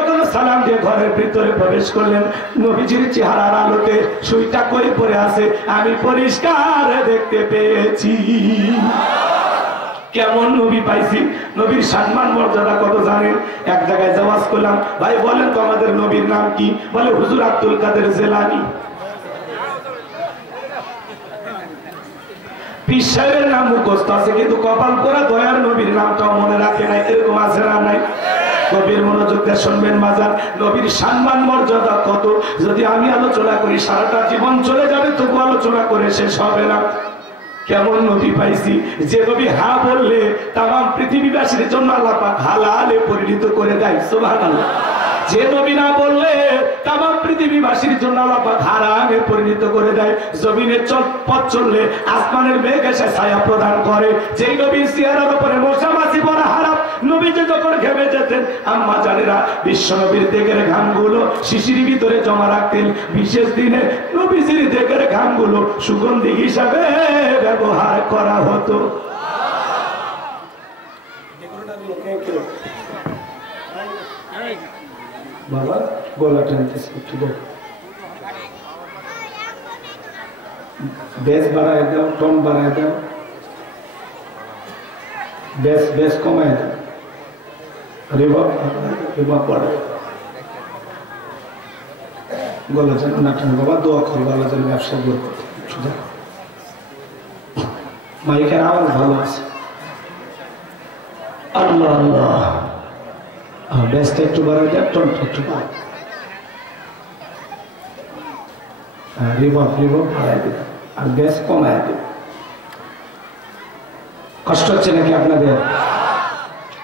যখন সালাম দিয়ে ঘরের ভিতরে প্রবেশ করলেন, নবীজির চেহারার আলোতে সুইটা কই পড়ে আছে আমি পরিষ্কার দেখতে পেয়েছি। কেমন নবী পাইছি, নবীর সম্মান মর্যাদা কত জানেন? এক জায়গায় জাওয়াজ করলাম, ভাই বলেন তো আমাদের নবীর নাম কি? বলে হুজুর আব্দুল কাদের জিলানী। পীর সাহেবের নাম মুখস্থ আছে কিন্তু কপাল পোড়া দয়ার নবীর নামটাও মনে রাখে নাই। এরকম আছে না নাই? নবীর মনোযোগ দিয়ে শুনবেন বাজার, নবীর সম্মান মর্যাদা কত যদি আমি আলোচনা করি সারাটা জীবন চলে যাবে, তবু আলোচনা করে শেষ হবে না। কেমন নবী পাইছি, যে নবী হা বললে তামাম পৃথিবীবাসীর জন্য আল্লাহ পাক হালালে পরিণত করে দেয়। সুবহানাল্লাহ। যে নবী না বললে তামাম পৃথিবীবাসীর জন্য আল্লাহ পাক হারামে পরিণত করে দেয়। জমিনে পথ চললে আসমানের মেঘ এসে ছায়া প্রদান করে। যেই নবীর চেহারার উপরে মশা মাছি পড়া হারাম, নবীজি যখন ঘেমে যেতেন আম্মা জানেরা বিশ্ব নবীর দেগের ঘামগুলো শিশির ভিতরে জমা রাখতেন। বিশেষ দিনে নবীজির দেগের ঘামগুলো সুগন্ধি হিসাবে ব্যবহার করা হতো। বাবা গলা টানতেছে একটু, বেশ বাড়ায় দাও, টন বাড়ায় দাও, বেশ বেশ কমায় দাও, রিবা পড়ে গলা যেন না টান। বাবা দোয়া কর গলা যেন ব্যবসা করতে। মাইকের আওয়াজ ভালো আছে। আল্লাহ আল্লাহ, বেশটা একটু বাড়ায় দেয়, টনটা একটু বাড়ায়, রিভাব বাড়ায় দেবে আর বেশ কমায় দেবে। কষ্ট হচ্ছে নাকি আপনাদের?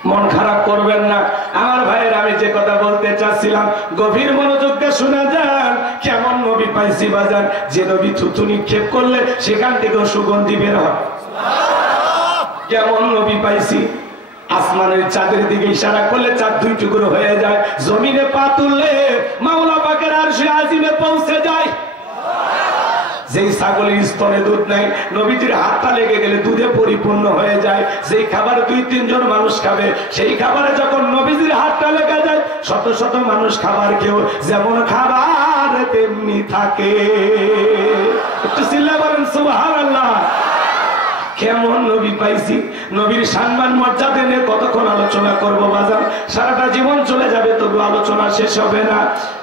মন খারাপ করবেন না আমার ভাইয়ের। আমি যে কথা বলতে চাচ্ছিলাম গভীর মনোযোগ দিয়ে শোনা যান। কেমন নবী পাইছি বাজান, যে নবী থুতু নিক্ষেপ করলে সেখান থেকেও সুগন্ধি বের হয়। কেমন নবী পাইছি, আসমানের চাঁদের দিকে ইশারা করলে চাঁদ দুই টুকরো হয়ে যায়। জমিনে পা তুললে মাওলা পাকের আরশে আজিমে পৌঁছে যায়। যেই ছাগলের স্তনে দুধ নাই, নবীজির হাতটা লেগে গেলে দুধে পরিপূর্ণ হয়ে যায়। যেই খাবার 2-3 জন মানুষ খাবে, সেই খাবারে যখন নবীজির হাতটা লেগে যায়, শত শত মানুষ খাবার খেয়েও যেমন খাবার তেমনি থাকে। একটু চিল্লা বলেন সুবহানাল্লাহ। কেমন নবী পাইছি, নবীর সম্মান মর্যাদা নিয়ে কতক্ষণ আলোচনা করব বাজার, সারাটা জীবন চলে যাবে তবু আলোচনা শেষ হবে না।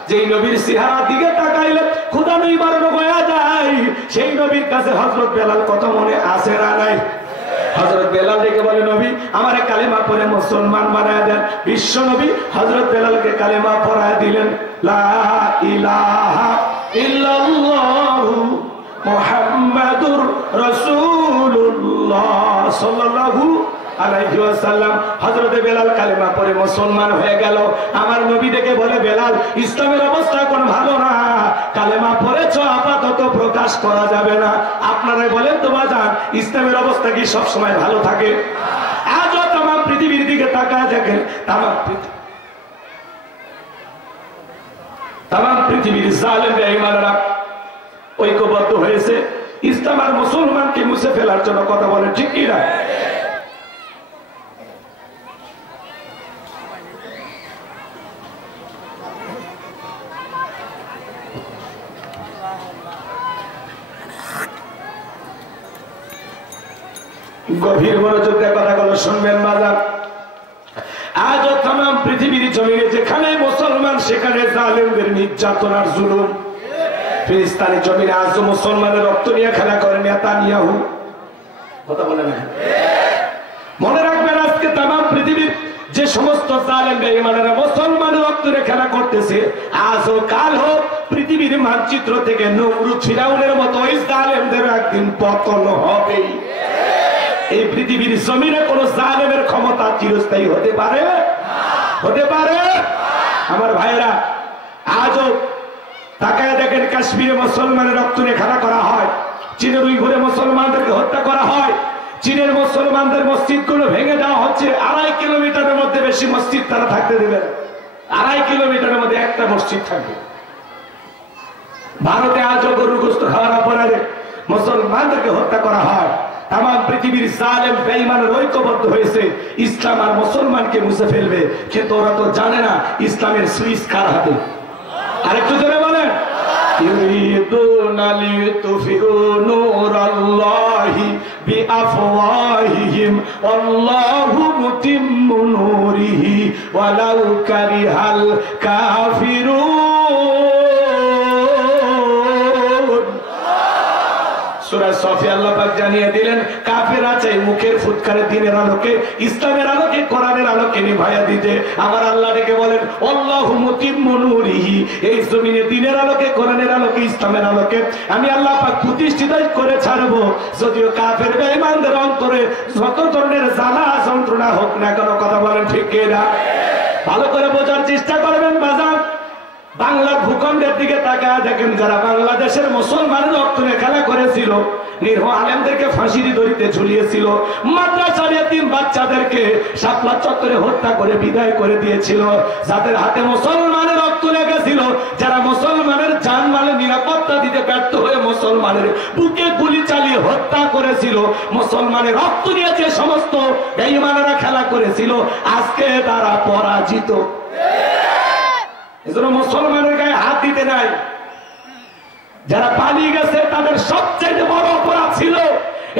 যেই নবীর চেহারা দিকে তাকাইলে ক্ষুধা নিবারণ হয়ে যায়, সেই নবীর কাছে হযরত বেলাল কত মনে আছে না নাই? হযরত বেলাল ডেকে বলে নবী আমারে কালেমা পড়ে মুসলমান বানায় দেন। বিশ্ব নবী হযরত বেলালকে কালেমা পড়ায় দিলেন। লা ইলাহা ইল্লাল্লাহু মুহাম্মাদুর রাসূলুল্লাহ সাল্লাল্লাহু আলাইহি ওয়াসাল্লাম। হযরত বেলাল কালেমা পড়ে মুসলমান হয়ে গেল। আমার নবী ডেকে বলে বেলাল ইসলামের অবস্থা কোন ভালো না, কালেমা পড়েছো আপাতত প্রকাশ করা যাবে না। আপনারাই বলেন তো বাজান, ইসলামের অবস্থা কি সব সময় ভালো থাকে? আজও তামাম পৃথিবীর দিকে তাকায় দেখেন, তামাম পৃথিবীর জালেম বেঈমানরা ঐক্যবদ্ধ হয়েছে ইসলাম আর মুসলমানকে মুছে ফেলার জন্য। কথা বলে ঠিক কি না? গভীর মনোযোগ দিয়ে কথাগুলো শুনবেন বাজার। আজও তামাম পৃথিবীর জমিনে যেখানে মুসলমান সেখানে জালেমদের নির্যাতনার জুলুম। ফিলিস্তিনের জমিনে আজও মুসলমানের রক্ত নিয়ে খেলা করে নেতানিয়াহু। কথা বলে না? মনে রাখবেন আজকে তামাম পৃথিবীর যে সমস্ত জালেম বেঈমানেরা মুসলমানের রক্ত নিয়ে খেলা করতেছে, আজও কাল হোক পৃথিবীর মানচিত্র থেকে নমরুদ ফিরাউনের মতো ওই জালেমদের একদিন পতন হবেই। এই পৃথিবীর জমিনে কোন জালেমের ক্ষমতা চিরস্থায়ী হতে পারে? হতে পারে? আমার ভাইরা আজও তাকায় দেখেন, কাশ্মীরে মুসলমানের রক্ত নিয়ে খেলা করা হয়, চীনের উইঘুরে মুসলমানদেরকে হত্যা করা হয়, চীনের মুসলমানদের মসজিদগুলো ভেঙে দেওয়া হচ্ছে। 2.5 কিলোমিটারের মধ্যে বেশি মসজিদ তারা থাকতে দেবেন। 2.5 কিলোমিটারের মধ্যে একটা মসজিদ থাকবে। ভারতে আজও গরুর গোশত খাওয়ার অপরাধে মুসলমানদেরকে হত্যা করা হয়। তাম পৃথিবীর জালেম বেঈমানের ঐক্যবদ্ধ হয়েছে ইসলাম আর মুসলমানকে মুছে ফেলবে, কিন্তু ওরা তো জানে না ইসলামের সুইচ কার হাতে। আরেকটু জোরে বলেন, ইউরিদুনা লিতুফিউ নূরাল্লাহি বিআফওয়াহিহিম আল্লাহু মুতিম্মু নূরিহি ওয়ালাউ কারিহাল কাফিরুন। সূরা সফে আল্লাহ পাক জানিয়ে দিলেন কাফেররা চাই মুখের ফুৎকারে দিনের আলোকে, ইসলামের আলোকে, কোরআনের আলোকে নিভাইয়া দিতে। আমার আল্লাহ ডেকে বলেন আল্লাহু মুতিম্মু নূরিহি, এই জমিনে দিনের আলোকে, কোরআনের আলোকে, ইসলামের আলোকে আমি আল্লাহ পাক প্রতিষ্ঠিত করে ছাড়বো। যদিও কাফের বেঈমানদের অন্তরে যত ধরনের জ্বালা যন্ত্রণা হোক না কেন, কথা বলেন ঠিক কিনা? ভালো করে বোঝার চেষ্টা করবেন বাজার। বাংলার ভূখণ্ডের দিকে তাকায় দেখেন, যারা বাংলাদেশের মুসলমানের রক্ত নিয়ে খেলা করেছিল, নিরীহ আলেমদেরকে ফাঁসির দড়িতে ঝুলিয়েছিল, মাদ্রাসার এতিম বাচ্চাদেরকে শাপলা চত্বরে হত্যা করে বিদায় করে দিয়েছিল, যাদের হাতে মুসলমানের রক্ত লেগেছিল, যারা মুসলমানের জানমালের নিরাপত্তা দিতে ব্যর্থ হয়ে মুসলমানের বুকে গুলি চালিয়ে হত্যা করেছিল, মুসলমানের রক্ত নিয়ে যে সমস্ত বেঈমানেরা খেলা করেছিল, আজকে তারা পরাজিত। এজন্য মুসলমানের গায়ে হাত দিতে নাই। যারা পালিয়ে গেছে তাদের সবচেয়ে বড় অপরাধ ছিল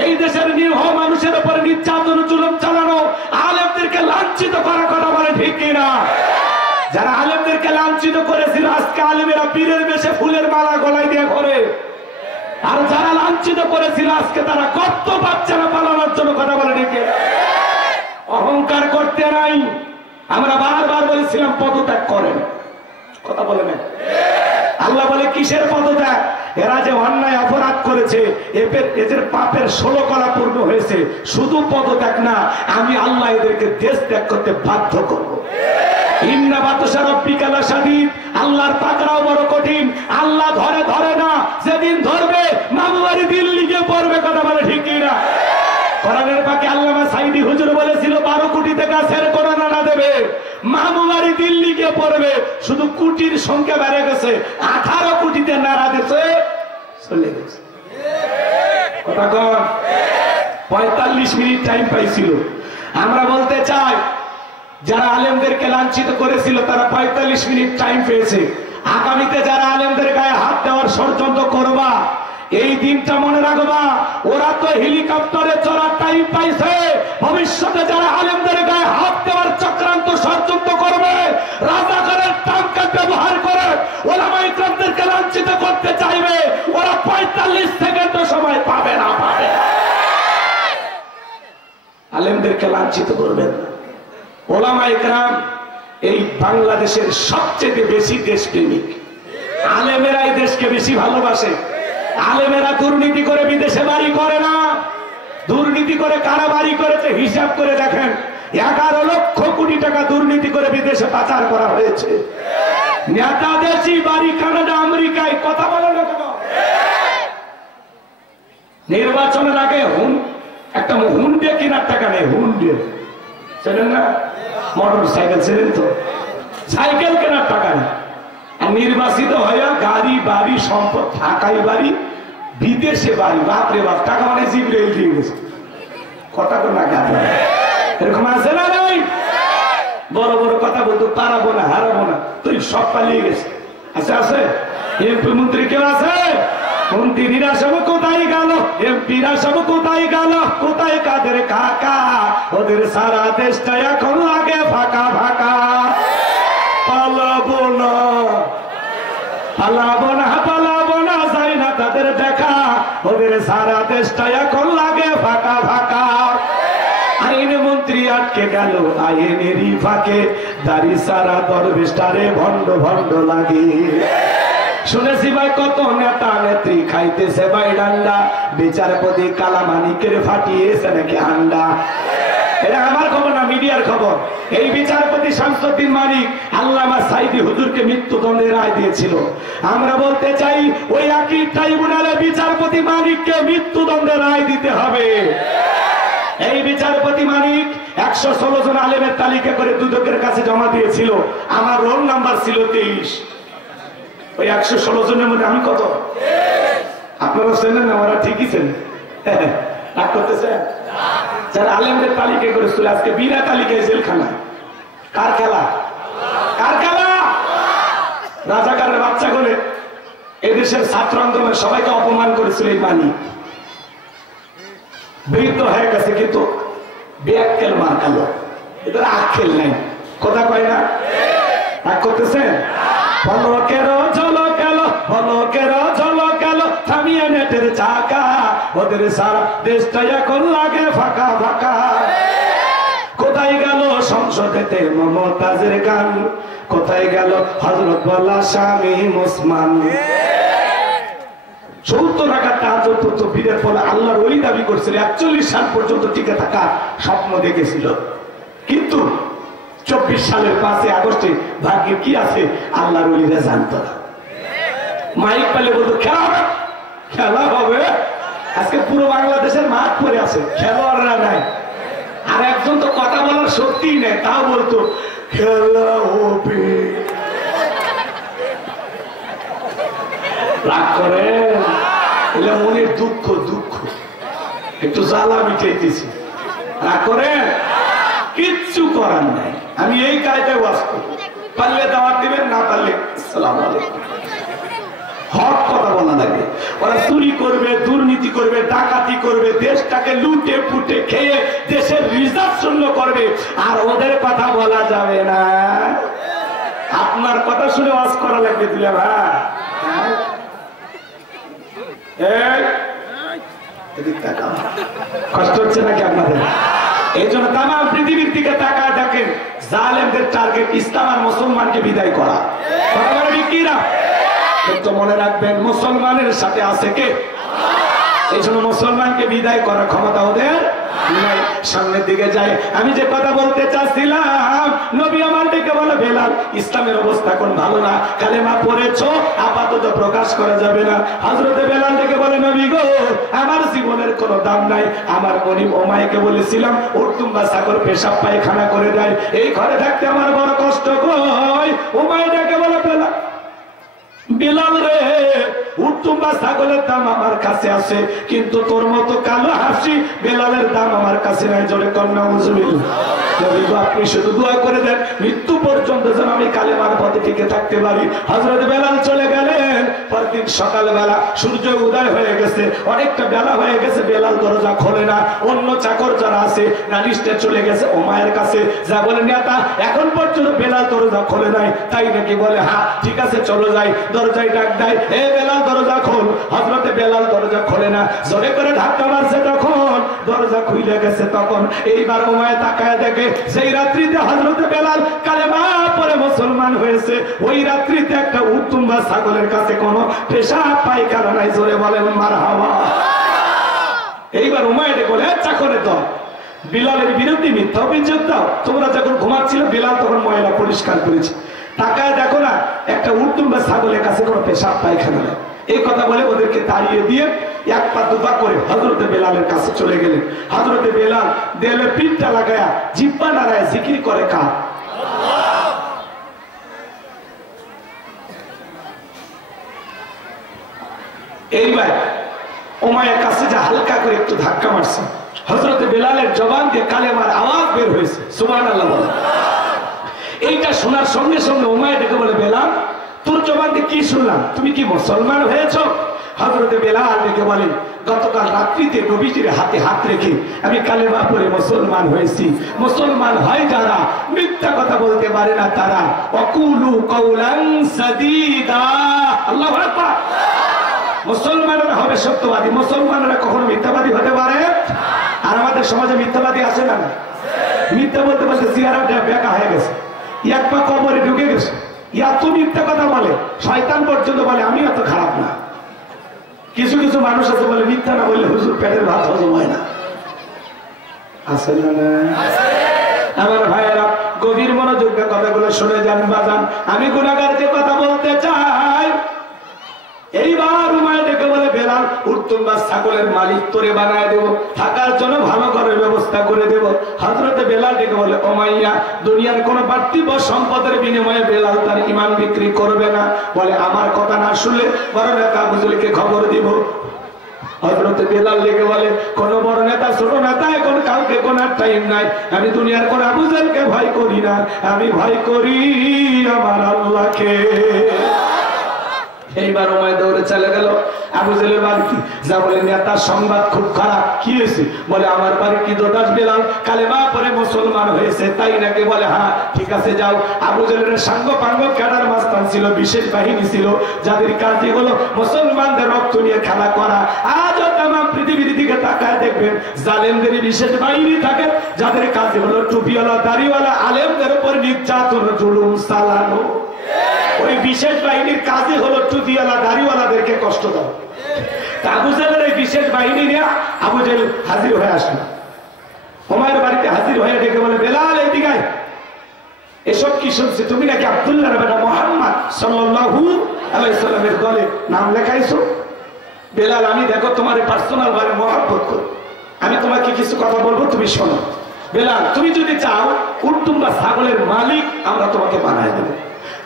এই দেশের নিরীহ মানুষের উপরে নির্যাতন জুলুম চালানো, আলেমদেরকে লাঞ্ছিত করা, কথা বলে ঠিক কিনা? যারা আলেমদেরকে লাঞ্ছিত করেছিল আজকে আলেমেরা পীরের বেশে ফুলের মালা গলায় দিয়ে ঘোরে, আর যারা লাঞ্ছিত করেছিল আজকে তারা কত বাচ্চারা পালানোর জন্য, কথা বলে ঠিক কিনা? অহংকার করতে নাই। আমরা বারবার বলেছিলাম পদত্যাগ করেন, কথা বলে না। আল্লাহ বলে কিসের পদত্যাগ? এরা যে অন্যায় অপরাধ করেছে এদের পাপের 16 কলা পূর্ণ হয়েছে, শুধু পদত্যাগ না, আমি আল্লাহ এদেরকে দেশ ত্যাগ করতে বাধ্য করব। ইন্না বাতশা রাব্বিকা লাশাদীদ, আল্লাহর পাকড়াও বড় কঠিন। আল্লাহ ধরে ধরে না, যেদিন ধরবে মামুবাড়ি দিল্লি গিয়ে পড়বে, কথা বলে ঠিক কিনা? কোরআনের পাকে আল্লামা সাইদি হুজুর বলেছিল 12 কোটিতে গাছের কোরআন আনা দেবে, মামুবাড়ি দিল্লি গিয়ে পড়বে। শুধু কোটির সংখ্যা বেড়ে গেছে, 18 কোটিতে নাড়া দিতে চলে গেছে। কথা কন, 45 মিনিট টাইম পাইছিল। আমরা বলতে চাই যারা আলেমদেরকে লাঞ্ছিত করেছিল তারা 45 মিনিট টাইম পেয়েছে। আগামীতে যারা আলেমদের গায়ে হাত দেওয়ার ষড়যন্ত্র করবা, এই দিনটা মনে রাখবা, ওরা তো হেলিকপ্টারে চড়ার টাইম পাইছে। ভবিষ্যতে যারা আলেমদের গায়ে হাত দেওয়ার চক্রান্ত ষড়যন্ত্র করবে, রাজাকারের টাঙ্কা ব্যবহার করে ওলামা ইকরামদেরকে লাঞ্ছিত করতে চাইবে, ওরা 45 সেকেন্ড সময় পাবে না, পাবে। আলেমদেরকে লাঞ্ছিত করবেন না। ওলামা ইকরাম এই বাংলাদেশের সবচেয়ে বেশি দেশপ্রেমিক, আলেমেরা এই দেশকে বেশি ভালোবাসে। আলেমেরা দুর্নীতি করে বিদেশে বাড়ি করে না, দুর্নীতি করে কারা বাড়ি করেছে হিসাব করে দেখেন। 11 লক্ষ কোটি টাকা দুর্নীতি করে বিদেশে পাচার করা হয়েছে। নেতা দেশি বাড়ি কানাডা, আমেরিকায়, কথা বলে না কেন? নির্বাচনের আগে একটা হুন্ডে কেনার টাকা নেই, হুন্ডে চেনেন না? মোটর সাইকেল চেনেন তো? সাইকেল কেনার টাকা নেই। নির্বাচিত হয়ে গাড়ি বাড়ি সম্পদ, ঢাকায় বাড়ি, বিদেশে বাড়ি, বাপরে বাপ, টাকা মানে জিবরাইল দিয়ে গেছে। কথা কোন না গাড়ি এরকম আছে না? নাই বড় বড় কথা বলতো, পারাবো না, হারাবো না, তুই সব পালিয়ে গেছে। আচ্ছা আছে এমপি মন্ত্রী কেউ আছে? মন্ত্রীরা সব কোথায় গেল? এমপিরা সব কোথায় গেল? কোথায় কাদের কাকা? ওদের সারা দেশটা এখন লাগে ফাঁকা ফাঁকা। পালাবো না, পালাবো না, পালাবো না, যাই না তাদের দেখা। ওদের সারা দেশটা এখন লাগে ফাঁকা ফাঁকা। আইন মন্ত্রী আটকে গেল আইনেরই ফাঁকে, দাড়ি সারা দরবেশটারে ভণ্ড ভণ্ড লাগে। শুনেছি ভাই কত নেতা নেত্রী খাইতেছে ভাই ডান্ডা, বিচারপতি কালামানিকের ফাটিয়েছে নাকি আন্ডা। এটা আমার খবর না, মিডিয়ার খবর। এই বিচারপতি শামসুদ্দিন মানিক আল্লামা সাইদি হুজুরকে মৃত্যুদণ্ডের রায় দিয়েছিল। আমরা বলতে চাই ওই একই ট্রাইব্যুনালে বিচারপতি মানিককে মৃত্যুদণ্ডের রায় দিতে হবে। এই বিচারপতি মানিক 116 জন আলেমের তালিকা করে দুদকের কাছে জমা দিয়েছিল। আমার রোল নাম্বার ছিল 23। ওই 116 জনের মধ্যে আমি কত? আপনারা চেনেন না? ওরা ঠিকই চেনেন। রাগ করতেছে? যারা আলেমদের তালিকা করেছিল আজকে বিনা তালিকায় জেলখানায়। কার খেলা? কার খেলা? রাজাকারের বাচ্চা করে এদেশের ছাত্র আন্দোলনের সবাইকে অপমান করেছিল এই বাণী। বৃদ্ধ হয়ে গেছে কিন্তু বেয়াক্কেল মার কালো, এদের আক্কেল নাই, কথা কয় না? রাগ করতেছেন? পলকের ঝলক এলো, পলকের ঝলক এলো, থামিয়ে নেটের চাকা, ওদের সারা দেশটা এখন লাগে ফাঁকা ফাঁকা। কোথায় গেল সংসদেতে মমতাজের গান, কোথায় গেল হযরত ওয়ালা শামীম ওসমান? 70 টাকা তাহাজ্জুদ পড়তো বিদের ফলে আল্লাহর ওলি দাবি করছিল, 41 সাল পর্যন্ত টিকে থাকা স্বপ্ন দেখেছিল। কিন্তু 24 সালের 5 আগস্টে ভাগ্যে কি আছে আল্লাহর ওলিরা জানতো না। মাইক পেলে বলতো খেলা হবে, খেলা হবে। আজকে পুরো বাংলাদেশের মাঠ পড়ে আছে, খেলোয়াড়রা নাই। আর একজন তো কথা বলার শক্তিই নেই, তাও বলতো খেলা হবে। রাগ করে এলে মনের দুঃখ, দুঃখ একটু জ্বালা মিটাইতেছি। রাগ করে কিচ্ছু করার নাই। আমি এই কায়দায় ওয়াজ করি, পারলে দাওয়াত দিবেন, না পারলে আসসালামু আলাইকুম। হক কথা বলা লাগে। ওরা চুরি করবে, দুর্নীতি করবে, ডাকাতি করবে, দেশটাকে লুটে পুটে খেয়ে দেশের রিজার্ভ শূন্য করবে, আর ওদের কথা বলা যাবে না। আপনার কথা শুনে ওয়াজ করা লাগবে দিলে ভাই। কষ্ট হচ্ছে নাকি আপনাদের? এই জন্য তাম পৃথিবীর দিকে তাকায় দেখেন, জালেমদের টার্গেট ইসলাম আর মুসলমানকে বিদায় করা। কিন্তু মনে রাখবেন মুসলমানের সাথে আছে কে? এই জন্য মুসলমানকে বিদায় করার ক্ষমতা ওদের নাই। সামনের দিকে যায়। আমি যে কথা বলতে চাচ্ছিলাম, নবী আমার দিকে বলে বেলাল ইসলামের অবস্থা কোন ভালো না, কালেমা পড়েছো আপাতত প্রকাশ করা যাবে না। হযরতে বেলাল দিকে বলে নবী গো আমার জীবনের কোনো দাম নাই, আমার গরিব ওমাইকে বলেছিলাম উর্তুম্বা সাগর পেশাব পায়খানা করে দেয়, এই ঘরে থাকতে আমার বড় কষ্ট কই। ওমাই ডেকে বলে বেলাল, বেলাল রে উর্তুম্বা ছাগলের দাম আমার কাছে আছে, কিন্তু তোর মতো কালো হাসি বেলালের দাম আমার কাছে নাই। জোরে কন্যা নাউজুবিল্লাহ। আপনি শুধু দোয়া করে দেন মৃত্যু পর্যন্ত যেন আমি কালেমার পথে টিকে থাকতে পারি। হযরত বেলাল চলে গেলেন। পরদিন সকালবেলা সূর্য উদয় হয়ে গেছে, অনেকটা বেলা হয়ে গেছে, বেলাল দরজা খোলে না। অন্য চাকর যারা আছে নালিশটা চলে গেছে ওমায়ের কাছে, যা বলে নেতা এখন পর্যন্ত বেলাল দরজা খোলে নাই, তাই নাকি? বলে হ্যাঁ ঠিক আছে চলো যাই। দরজায় ডাক দেয়, এ বেলাল দরজা খোল। হযরতে বেলাল দরজা খোলে না, জোরে করে ধাক্কা মারছে, তখন দরজা খুলে গেছে। তখন এইবার ওমায় তাকায় দেখে সেই রাত্রিতে হযরতে বেলাল কালেমা পড়ে মুসলমান হয়েছে। ওই রাত্রিতে একটা উর্তুম্বা ছাগলের কাছে কোনো পেশাব পায়খানা নাই। জোরে বলেন মারহাবা। এইবার উমায় ডেকে বলে চাকরে তো বিলালের বিরুদ্ধে মিথ্যা অভিযোগ দাও। তোমরা যখন ঘুমাচ্ছিল বিলাল তখন ময়লা পরিষ্কার করেছে, তাকায় দেখো না একটা উর্তুম্বা ছাগলের কাছে কোনো পেশাব পায়খানা নেই। এই কথা বলে ওদেরকে তাড়িয়ে দিয়ে এক পা দুপা করে হযরতে বেলালের কাছে চলে গেলেন। হযরতে বেলাল দেলে পিঠটা লাগায়া জিহ্বা নাড়ায় জিকির করে কার? এইবার ওমায়ের কাছে যা হালকা করে একটু ধাক্কা মারছে, হযরতে বেলালের জবান দিয়ে কালেমার আওয়াজ বের হয়েছে। সুবহানাল্লাহ বলে। এইটা শোনার সঙ্গে সঙ্গে উমাইয়া ডেকে বলে বেলাল তোর জবান দিয়ে কি শুনলাম, তুমি কি মুসলমান হয়েছ? হযরতে বেলাল ডেকে বলেন গতকাল রাত্রিতে নবীজির হাতে হাত রেখে আমি কালেমা পড়ে মুসলমান হয়েছি। মুসলমান হয় যারা মিথ্যা কথা বলতে পারে না তারা। ওয়াকুলু কাওলান সাদীদা। আল্লাহু আকবার। মুসলমানরা হবে সত্যবাদী, মুসলমানরা কখনো মিথ্যাবাদী হতে পারে? আর আমাদের সমাজে মিথ্যাবাদী আছে না? মিথ্যা বলতে বলতে চেহারাটা বেঁকা হয়ে গেছে, এক পা কবরে ঢুকে গেছে, এত মিথ্যা কথা বলে শয়তান পর্যন্ত বলে আমি এত খারাপ না। কিছু কিছু মানুষ আছে বলে মিথ্যা না বললে হুজুর পেটের ভাত হজম হয় না। আছে না? আমার ভাইয়েরা গভীর মনোযোগ দিয়ে কথাগুলো শুনে যান বাজান। আমি গুনাহগার যে কথা বলতে চাই, এইবার উমাইয়া ডেকে বলে বেলাল উর্তুম্বা ছাগলের মালিক তোরে বানায় দেব, থাকার জন্য ভালো ঘরের ব্যবস্থা করে দেব। হযরতে বেলাল ডেকে বলে উমাইয়া দুনিয়ার কোন পার্থিব সম্পদের বিনিময়ে বেলাল তার ঈমান বিক্রি করবে না। বলে আমার কথা না শুনলে বড় নেতা আবু যুলকে খবর দিব। হযরতে বেলাল লেগে বলে, কোন বড় নেতা ছোট নেতা এখন কাউকে কোন টাইম নাই, আমি দুনিয়ার কোন আবু জাহেলকে ভয় করি না, আমি ভয় করি আমার আল্লাহকে। এইবার ওমায় দৌড়ে চলে গেল আবু জাহেলের বাড়ি। যা বলে, নেতার সংবাদ খুব খারাপ। কি হয়েছে? বলে, আমার বাড়ি কি দোদাস বেলাল কালেমা পরে মুসলমান হয়েছে, তাই নাকি? বলে, হ্যাঁ ঠিক আছে যাও। আবু জাহেলের সাঙ্গ পাঙ্গ ক্যাডার মাস্তান ছিল, বিশেষ বাহিনী ছিল, যাদের কাজই হলো মুসলমানদের রক্ত নিয়ে খেলা করা। আজও তাম পৃথিবীর দিকে তাকায় দেখবেন জালেমদের বিশেষ বাহিনী থাকে, যাদের কাজই হলো টুপিওয়ালা দাড়িওয়ালা আলেমদের উপর নির্যাতন জুলুম চালানো। ওই বিশেষ বাহিনীর কাজই হলো টুপিওয়ালা দাড়িওয়ালাদেরকে কষ্ট দাও। আবু জাহেলের এই বিশেষ বাহিনী নিয়ে আবু জাহেল হাজির হয়ে আসলো ওমায়ের বাড়িতে। হাজির হয়ে ডেকে বলে, বেলাল এদিকে এসব কি শুনছি? তুমি নাকি আব্দুল্লাহর বেটা মুহাম্মদ সাল্লাল্লাহু আলাইহি সাল্লামের দলে নাম লেখাইছো? বেলাল, আমি দেখো তোমার পার্সোনাল ভাবে মহব্বত করি, আমি তোমাকে কিছু কথা বলবো, তুমি শোনো। বেলাল, তুমি যদি চাও উটুম বা ছাগলের মালিক আমরা তোমাকে বানায় দেবো।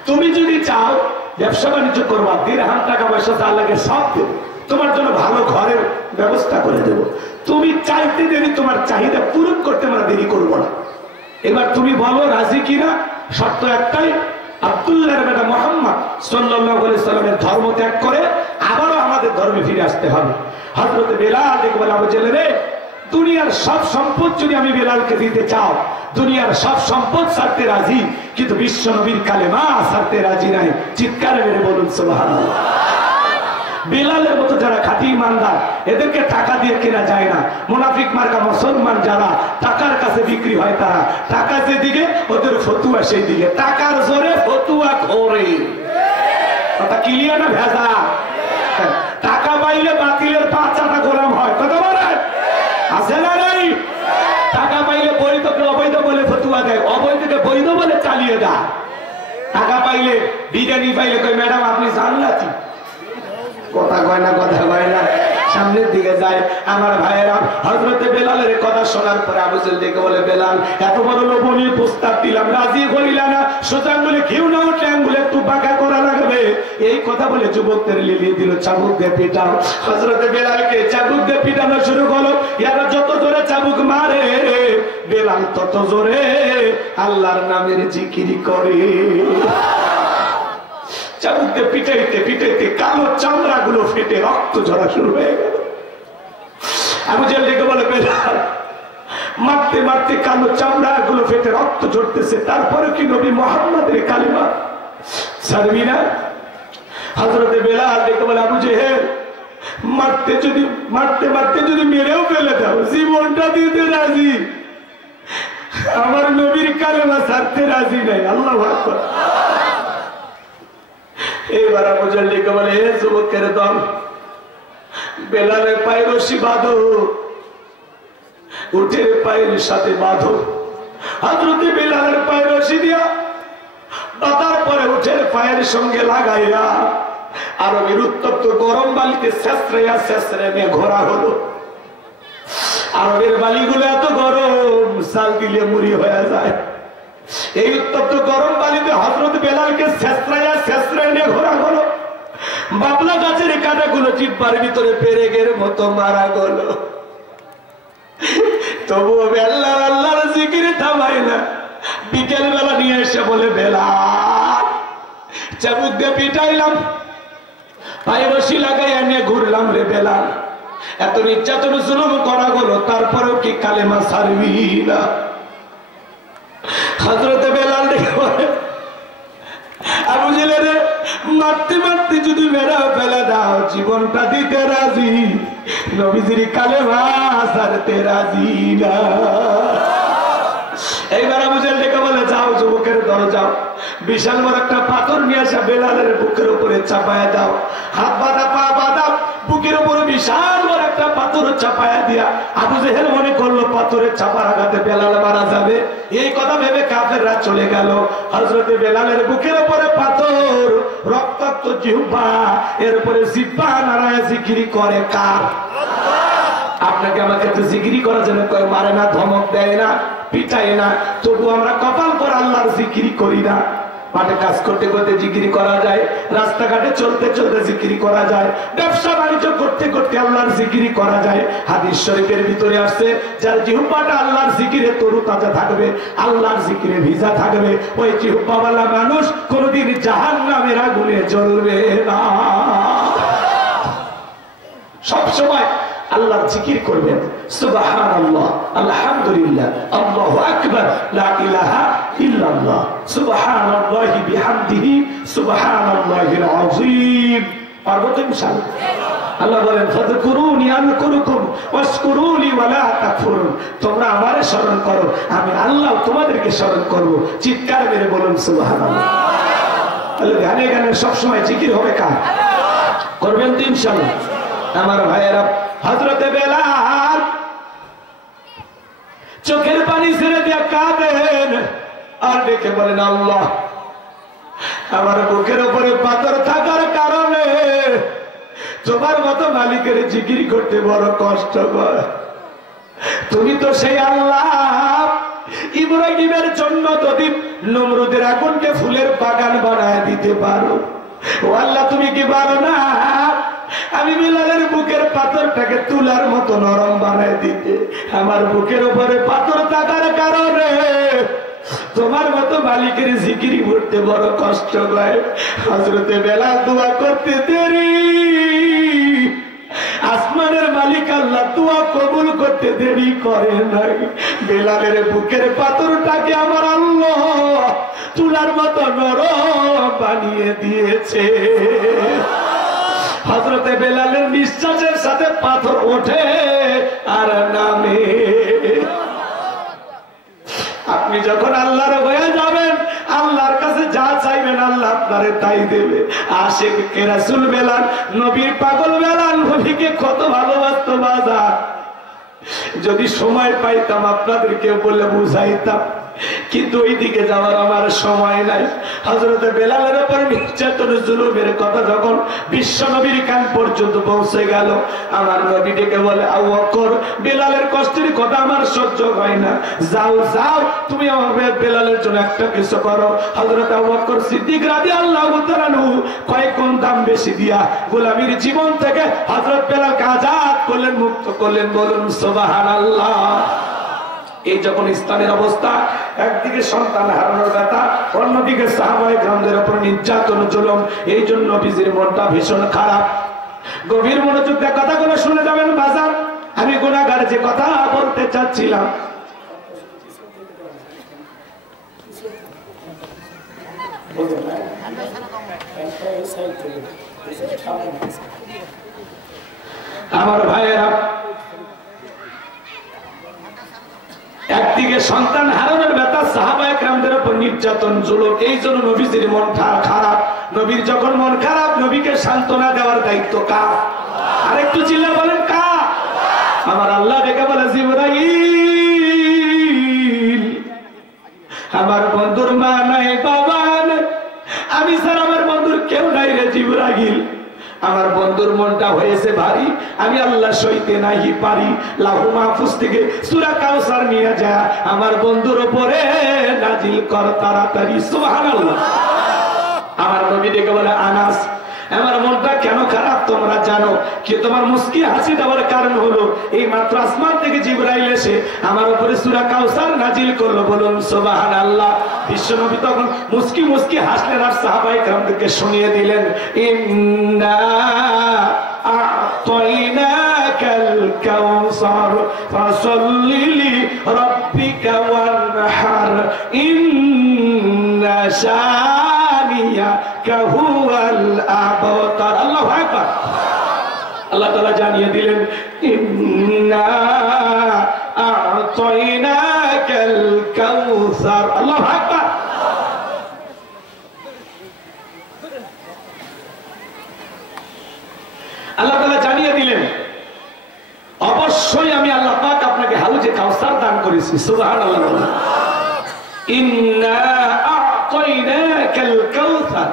তুমি যদি চাও ব্যবসা বাণিজ্য করবা, দিরহাম টাকা পয়সা যা লাগে সব দেবো, তোমার জন্য ভালো ঘরের ব্যবস্থা করে দেবো। তুমি চাইতে দেরি, তোমার চাহিদা পূরণ করতে আমরা দেরি করবো না। এবার তুমি বলো রাজি কিনা? শর্ত একটাই, আব্দুল্লাহর বেটা মুহাম্মদ সাল্লাল্লাহু আলাইহি সাল্লামের ধর্ম ত্যাগ করে আবারও আমাদের ধর্মে ফিরে আসতে হবে। হযরত বেলাল দেখে বলে, আবু জাহেল রে, দুনিয়ার সব সম্পদ যদি আমি বেলালকে দিতে চাও, দুনিয়ার সব সম্পদ ছাড়তে রাজি, কিন্তু বিশ্ব নবীর কালেমা ছাড়তে রাজি নাই। চিৎকার মেরে বলুন সুবহানাল্লাহ। বেলালের মতো যারা খাঁটি ইমানদার, এদেরকে টাকা দিয়ে কেনা যায় না। মুনাফিক মার্কা মুসলমান যারা টাকার কাছে বিক্রি হয়, তারা টাকা যেদিকে ওদের ফতুয়া সেই দিকে, টাকার জোরে ফতুয়া করে। কথা ক্লিয়ার না ভেজা? টাকা পাইলে বাতিলের পাঁচাটা গোলাম হয়, কথা বলেন আছে না নেই? টাকা পাইলে বৈধকে অবৈধ বলে ফতুয়া দেয়, অবৈধকে বৈধ বলে চালিয়ে দেয়। টাকা পাইলে বিরিয়ানি পাইলে কই ম্যাডাম আপনি জান্নাতি, কথা কয় না, কথা কয় না, সামনের দিকে যায়। আমার ভাইয়েরা, হযরতে বেলালের কথা শোনার পরে আবু জাহেল দেখে বলে, বেলাল এত বড় লোভনীয় প্রস্তাব দিলাম, রাজি হইলা না? সোজা আঙ্গুলে ঘিউ না উঠলে আঙ্গুলে একটু বাঁকা করা লাগবে। এই কথা বলে যুবকদের লিলিয়ে দিল, চাবুক দিয়ে পিটাও। হযরতে বেলালকে চাবুক দিয়ে পিটানো শুরু করলো। এরা যত জোরে চাবুক মারে, বেলাল তত জোরে আল্লাহর নামের জিকির করে। চাবুকতে পিটাইতে পিটাইতে কালো চামড়া গুলো ফেটে রক্ত ঝরা শুরু হয়ে গেল। আবু জাহেল ডেকে বলে, বেলাল মারতে মারতে কালো চামড়া গুলো ফেটে রক্ত ঝরতেছে, তারপরে কি নবী মুহাম্মদের কালিমা ছাড়বি না? হযরতে বেলাল ডেকে বলে, আবু জাহেল মারতে মারতে যদি মেরেও ফেলে দাও, জীবনটা দিতে রাজি, আমার নবীর কালিমা ছাড়তে রাজি নাই। আল্লাহু আকবার। এইবার আবু জাহেল ডেকে বলে, হে যুবকের দল, বেলালের পায়ে রশি বাঁধো, উটের পায়ের সাথে বাঁধো। হযরতে বেলালের পায়ে রশি দিয়া বাঁধার পরে উটের পায়ের সঙ্গে লাগাইয়া আরবের উত্তপ্ত গরম বালিতে ছেঁচড়াইয়া ছেঁচড়ে নিয়ে ঘোরা হলো। আরবের বালিগুলো এত গরম, চাল দিলে মুড়ি হয়ে যায়। এই উত্তপ্ত গরম বালিতে হযরত বেলালকে ছেঁচড়াইয়া ছেঁচড়াইয়া নিয়ে ঘোরা হলো। বাবলা গাছের কাঁটাগুলো জিহ্বার ভিতরে পেরেকের মতো মারা গেল। তবুও আল্লাহর আল্লাহর জিকির থামায় না। বিকেল বেলা নিয়ে এসে বলে, বেলাল চাবুক দিয়ে পিটাইলাম, পায়ে রশি লাগাইয়া নিয়ে ঘুরলাম রে বেলাল, এত নির্যাতন জুলুম করা গেল, তারপরেও কি কালেমা ছাড়বি না? হযরতে বেলাল দেখে বলে, আবু জাহেল মারতে মারতে যদি মেরা ফেলে দাও, জীবনটা দিতে রাজি, নবীজির কালেমা ছাড়তে রাজি না। এইবার আবু জাহেল ডেকে বলে, যাও যুবকের দল যাও, বিশাল বড় একটা পাথর নিয়ে আসা বেলালের বুকের উপরে চাপায়া দাও। হাত বাঁধা, পা বাঁধা, বুকের উপরে বিশাল বড় একটা পাথর চাপায়া দিয়া আবু জাহেল মনে করলো পাথরের চাপার আঘাতে বেলাল মারা যাবে। এই কথা ভেবে কাফেররা চলে গেল। হযরতে বেলালের বুকের উপরে পাথর, রক্তাক্ত জিহ্বা, এরপরে জিহ্বা নাড়ায় জিকির করে কার? আপনাকে আমাকে তো জিকিরি করার জন্য কয়, মারে না, ধমক দেয় না, পিটায় না, তবু আমরা কপাল করে আল্লাহর জিকিরি করি না। মাঠে কাজ করতে করতে জিকিরি করা যায়, রাস্তাঘাটে চলতে চলতে জিকিরি করা যায়, ব্যবসা বাণিজ্য করতে করতে আল্লাহর জিকিরি করা যায়। হাদিস শরীফের ভিতরে আসছে, যার জিহ্বাটা আল্লাহর জিকিরে তরুতাজা থাকবে, আল্লাহর জিকিরে ভিজা থাকবে, ওই জিহ্বাওয়ালা মানুষ কোনদিন জাহান্নামের আগুনে জ্বলবে না। সব সময় আল্লাহর জিকির করবেন, সুবহানাল্লাহ, আলহামদুলিল্লাহ, আল্লাহু আকবার, লা ইলাহা ইল্লাল্লাহ, সুবহানাল্লাহি বিহামদিহি, সুবহানাল্লাহিল আযীম। পারবো তো ইনশাআল্লাহ? আল্লাহ বলেন, ফাযকুরুনি আযকুরুকুম ওয়াশকুরুলি ওয়ালা তাকফুরুন। তোমরা আমারে স্মরণ করো, আমি আল্লাহ তোমাদেরকে স্মরণ করব। চিৎকার মেরে বলুন সুবহানাল্লাহ। তাহলে গানে গানে সব সময় জিকির হবে কার? করবেন তো ইনশাআল্লাহ? আমার ভাইয়েরা, হযরতে বেলাল চোখের পানি ছেড়ে দিয়ে কাঁদেন আর ডেকে বলেন, আল্লাহ, আমার বুকের উপরে পাথর থাকার কারণে তোমার মতো মালিকের জিকির করতে বড় কষ্ট হয়। তুমি তো সেই আল্লাহ, ইব্রাহিমের জন্য যদি নমরুদের আগুনকে ফুলের বাগান বানায় দিতে পারো, ও আল্লাহ তুমি কি পারো না আমি বিলালের বুকের পাথরটাকে তুলার মতো নরম বানায় দিতে? আমার বুকের উপরে পাথর থাকার কারণে তোমার মতো মালিকের জিকিরি করতে বড় কষ্ট হয়। হযরতে বেলাল দোয়া করতে দেরি, আসমানের মালিক আল্লাহ দোয়া কবুল করতে দেরি করে নাই। বেলালের বুকের পাথরটাকে আমার আল্লাহ তুলার মতো নরম বানিয়ে দিয়েছে। হযরতে বেলালের নিঃশ্বাসের সাথে পাথর ওঠে আর নামে। আপনি যখন আল্লাহর হয়ে যাবেন, আল্লাহর কাছে যা চাইবেন আল্লাহ আপনারে তাই দেবে। আশিক কে রাসূল বেলাল, নবীর পাগল বেলাল নবীকে কত ভালোবাসতো বাজার। যদি সময় পাইতাম আপনাদেরকে বলে বুঝাইতাম, কিন্তু ওই দিকে যাওয়ার আমার সময় নাই। হযরতে বেলালের উপর নির্যাতন জুলুমের কথা যখন বিশ্ব নবীর কান পর্যন্ত পৌঁছে গেল, আমার নবী ডেকে বলে, আবু বকর, বেলালের কষ্টের কথা আমার সহ্য হয় না, যাও যাও তুমি আমার বেলালের জন্য একটা কিছু করো। হযরত আবু বকর সিদ্দিক রাদিয়াল্লাহু তাআলা আনহু কয়েক গুণ দাম বেশি দিয়া গোলামীর জীবন থেকে হযরত বেলালকে আজাদ করলেন, মুক্ত করলেন। বলুন সুবহানাল্লাহ। এই যখন ইসলামের অবস্থা, একদিকে সন্তান হারানোর ব্যথা, অন্যদিকে সাহাবায়ে কেরামদের উপর নির্যাতন জুলুম, এই জন্য নবীজির মনটা ভীষণ খারাপ। গভীর মনোযোগ দিয়ে কথাগুলো শুনে যাবেন বাজার। আমি গুনাহগার যে কথা বলতে চাচ্ছিলাম, আমার ভাইয়েরা, একদিকে সন্তান হারানোর ব্যথা, সাহাবায়ে কেরামদের উপর নির্যাতন জুলুম, এই জন্য নবীজির মনটা খারাপ। নবীর যখন মন খারাপ, নবীকে সান্ত্বনা দেওয়ার দায়িত্ব কার? আরেকটু চিল্লা বলেন কার? আমার আল্লাহ ডেকে বলে, জিবরাইল, আমার বন্ধুর মা নাই, বাবা নাই, আমি স্যার আমার বন্ধুর কেউ নাই রে জিবরাইল। আমার বন্ধুর মনটা হয়েছে ভারী, আমি আল্লাহ সইতে নাহি পারি। লাহু মাহফুজ থেকে সূরা কাউসার নিয়ে যা আমার বন্ধুর উপরে নাজিল কর তাড়াতাড়ি। সুবহানাল্লাহ। আমার নবী ডেকে বলে, আনাস, আমার মনটা কেন খারাপ তোমরা জানো কি? তোমার মুস্কি হাসি দেওয়ার কারণ হলো এই মাত্র আসমান থেকে জিবরাইল এসে আমার উপরে সূরা কাউসার নাজিল করলো। বলুন সুবহানাল্লাহ। বিশ্বনবী তখন মুস্কি মুস্কি হাসলেন আর সাহাবায়ে কেরামদেরকে শুনিয়ে দিলেন, ইন্না আ'তাইনাকাল কাউসার ফাসাল্লি লিরাব্বিকা ওয়ানহার ইন্না শানিয়াকা হুয়াল আবতার। আল্লাহু আকবার। আল্লাহ তাআলা জানিয়ে দিলেন, ইন্না আ'তাইনাকাল কাউসার। আল্লাহু আকবার। আল্লাহ তাআলা জানিয়ে দিলেন, অবশ্যই আমি আল্লাহ পাক আপনাকে হাউজে কাউসার দান করেছি। সুবহানাল্লাহ। ইন্না আ'তাইনাকাল কাউসার,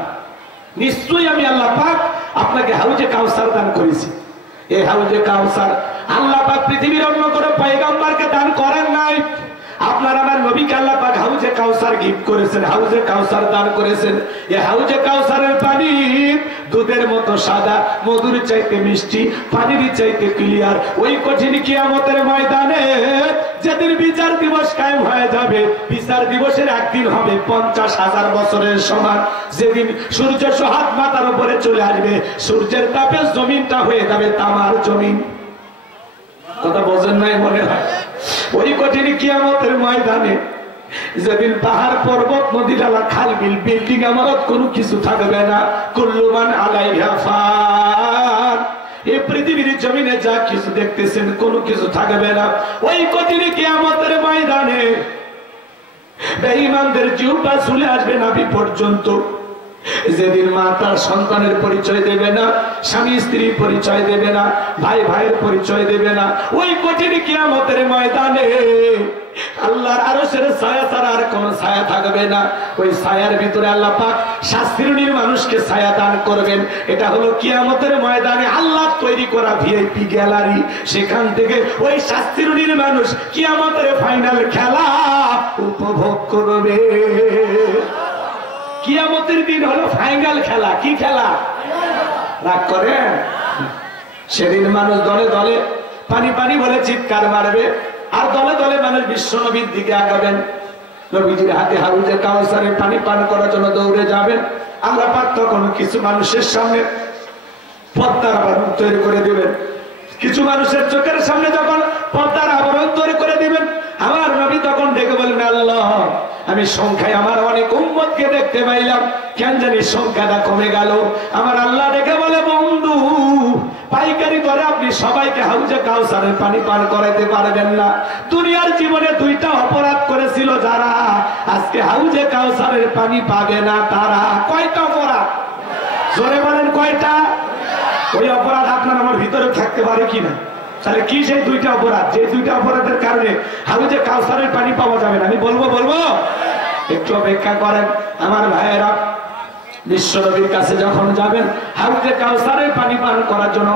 নিশ্চয়ই আমি আল্লাহ পাক আপনাকে হাউজে কাউসার দান করেছি। এই হাউজে কাউসার আল্লাহ পাক পৃথিবীর অন্য কোনো পয়গম্বরকে দান করেন নাই। আপনার আমার নবীকে আল্লাহ পাক হাউজে কাউসার গিফট করেছেন, হাউজে কাউসার দান করেছেন। এই হাউজে কাউসারের পানি দুধের মতো সাদা, মধুর চাইতে মিষ্টি, পানির চাইতে ক্লিয়ার। ওই কঠিন কিয়ামতের ময়দানে যেদিন বিচার দিবস কায়েম হয়ে যাবে, বিচার দিবসের একদিন হবে 50,000 বছরের সমান। যেদিন সূর্য সোহাগ মাথার উপরে চলে আসবে, সূর্যের তাপে জমিনটা হয়ে যাবে তামার জমিন। কথা বোঝেন নাই মনে হয়? ওই কঠিন কিয়ামতের ময়দানে যেদিন পাহাড় পর্বত নদী নালা খাল বিল বিল্ডিং আমারত কোনো কিছু থাকবে না। কুল্লু মান আলাইহা ফান। এই পৃথিবীর জমিনে যা কিছু দেখতেছেন কোনো কিছু থাকবে না। ওই কঠিন কিয়ামতের ময়দানে বেঈমানদের জিহ্বা ঝুলে আসবে নাভি পর্যন্ত। যেদিন মা তার সন্তানের পরিচয় দেবে না, স্বামী স্ত্রীর পরিচয় দেবে না, ভাই ভাইয়ের পরিচয় দেবে না। ওই কঠিন কিয়ামতের ময়দানে আল্লাহর আরশের ছায়া ছাড়া আর কোন ছায়া থাকবে না। ওই ছায়ার ভিতরে আল্লাহ পাক শাস্ত্রীর মানুষকে ছায়া দান করবেন। এটা হলো কিয়ামতের ময়দানে আল্লাহ তৈরি করা ভিআইপি গ্যালারি। সেখান থেকে ওই শাস্ত্রীর মানুষ কিয়ামতের ফাইনাল খেলা উপভোগ করবে। কিয়ামতের দিন হলো ফাইনাল খেলা। কি খেলা? রাগ করেন? সেদিন মানুষ দলে দলে পানি পানি বলে চিৎকার মারবে, আর দলে দলে মানুষ বিশ্ব নবীর দিকে আগাবেন। নবীজির হাতে হাউজে কাউসারের পানি পান করার জন্য দৌড়ে যাবেন। আল্লাহ পাক তখন কিছু মানুষের সামনে পর্দার আবরণ তৈরি করে দিবেন। কিছু মানুষের চোখের সামনে যখন পর্দার আবরণ তৈরি করে দিবেন, আমার নবী তখন দেখে বলবেন, আল্লাহ আমি সংখ্যায় আমার অনেক উম্মতকে দেখতে পাইলাম, কেন জানি সংখ্যাটা কমে গেল। আমার আল্লাহ দেখে বলে, বন্ধু পাইকারি করে আপনি সবাইকে হাউজে কাউসারের পানি পান করাইতে পারবেন না। দুনিয়ার জীবনে দুইটা অপরাধ করেছিল যারা, আজকে হাউজে কাউসারের পানি পাবে না তারা। কয়টা অপরাধ? জোরে বলেন কয়টা? ওই অপরাধ আপনার আমার ভিতরে থাকতে পারে কিনা? তাহলে কি সেই দুইটা অপরাধ? যে দুইটা অপরাধের কারণে হাউজে কাউসারের পানি পাওয়া যাবে না, আমি বলবো একটু অপেক্ষা করেন আমার ভাইয়েরা। বিশ্ব নবীর কাছে যখন যাবেন হাউজে কাউসারের পানি পান করার জন্য,